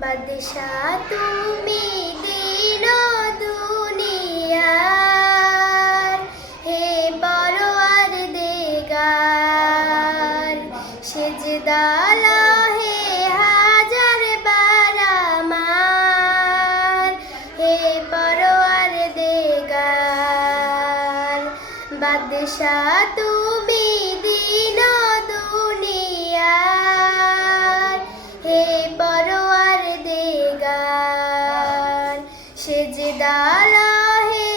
বাদশাহ তুমি দিন দুনিয়ার। হে পরওয়ার দেগার সেজদালা হে হাজার বারামার হে পরওয়ার দেগার বাদশাহ তুমি দেগার